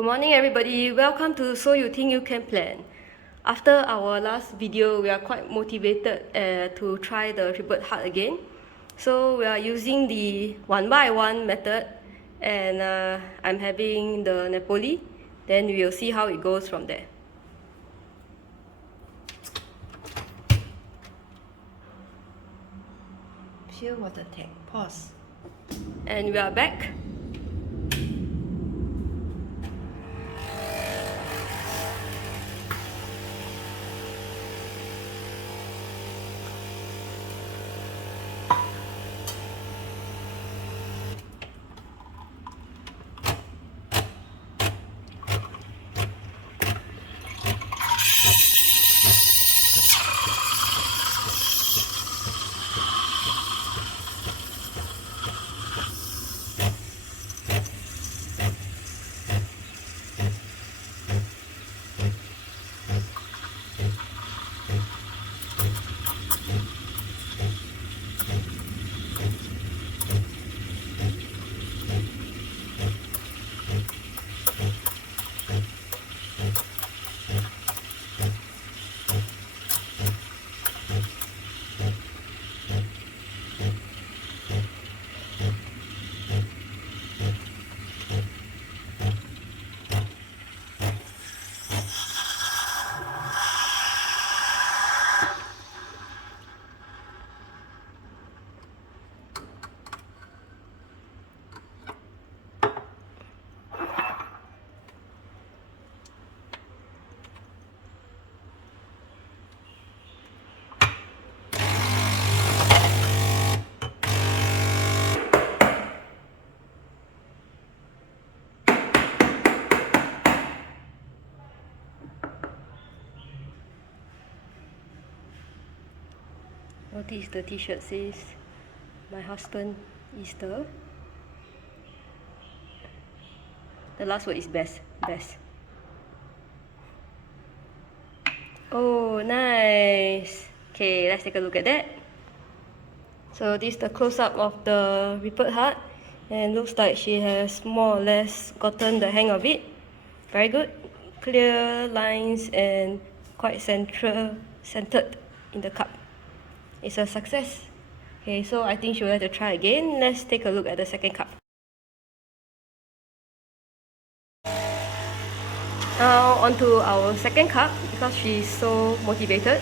Good morning everybody, welcome to So You Think You Can Plan. After our last video, we are quite motivated to try the triple heart again. So we are using the 1x1 method and I'm having the Napoli. Then we will see how it goes from there. Pure water tank, pause. And we are back. Notice the t-shirt says, "My husband, Easter." The last word is best. Best. Oh, nice. Okay, let's take a look at that. So this is the close-up of the rippled heart, and looks like she has more or less gotten the hang of it. Very good. Clear lines and quite centered in the cup. It's a success. Okay, so I think she would like to try again. Let's take a look at the second cup. Now onto our second cup because she's so motivated.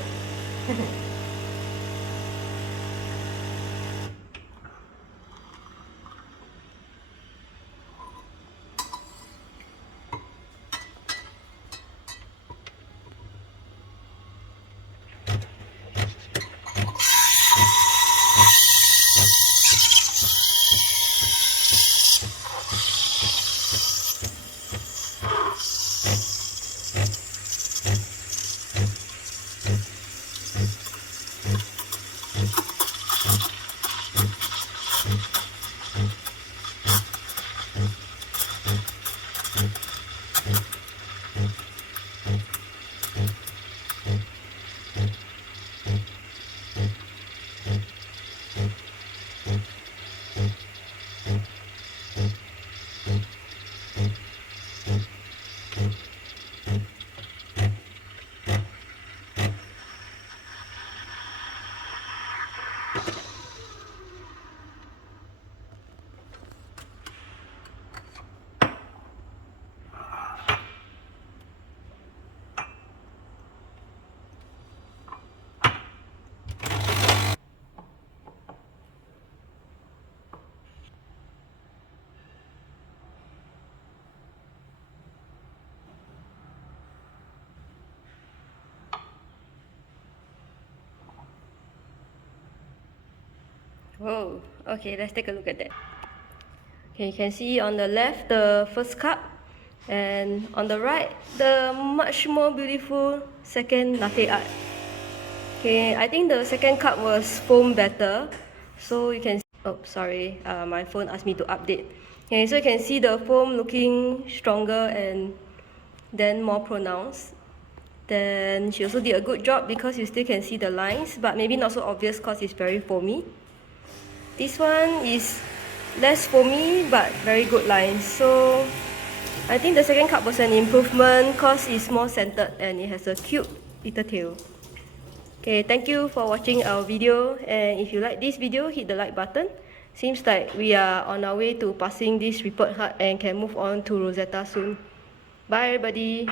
Whoa, okay, let's take a look at that. Okay, you can see on the left the first cup, and on the right the much more beautiful second latte art. Okay, I think the second cup was foam better, so you can see, oh sorry, my phone asked me to update. Okay, so you can see the foam looking stronger and then more pronounced. Then she also did a good job because you still can see the lines, but maybe not so obvious because it's very foamy. This one is less foamy but very good lines. So I think the second cup was an improvement because it's more centered and it has a cute little tail. Okay, thank you for watching our video, and if you like this video, hit the like button. Seems like we are on our way to passing this report hard and can move on to Rosetta soon. Bye everybody!